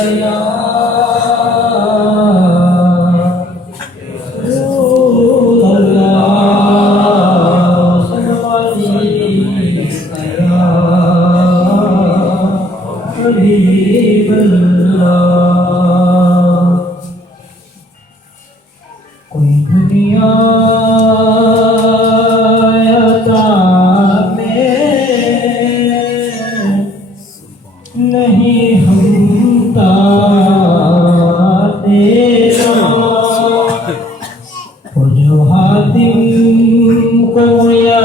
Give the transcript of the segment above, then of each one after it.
या कोई दुनिया नहीं हमता तेरा जो हातिम को ये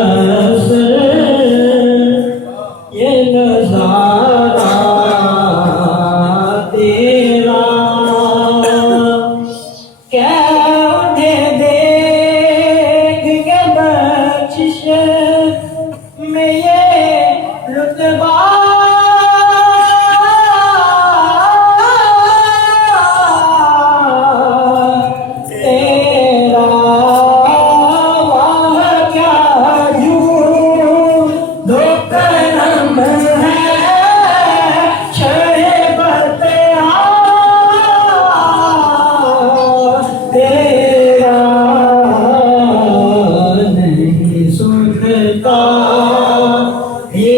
नजारा तेरा क्या उन्हें देख के बख्शिश में ये रुतबा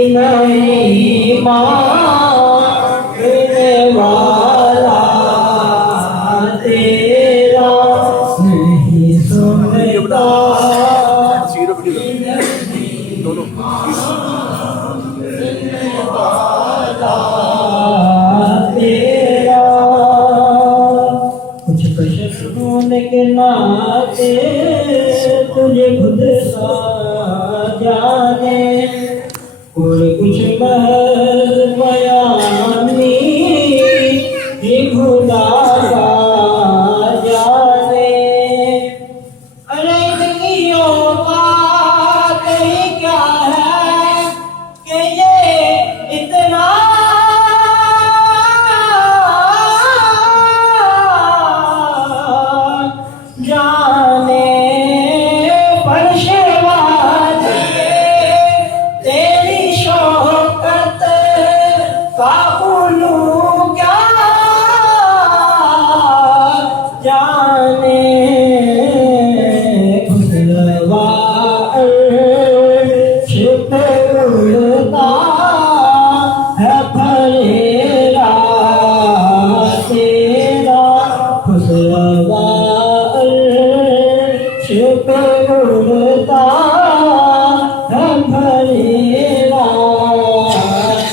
नहीं मांगने वाला तेरा नहीं सुनता तेरा कुछ कशक होने के नाते तुझे खुद सा जाने कोई कुछ महज बयानी ही खुदा का जाने। अरे इनकी औकात ही क्या है कि ये इतना जाने जाने खुशलवा छिपे उड़ता है फरेरा तेरा खुशलवा छिपे उड़ता है फरेरा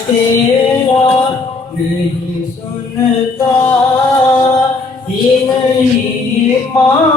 तेरा नहीं सुनता ही नहीं मां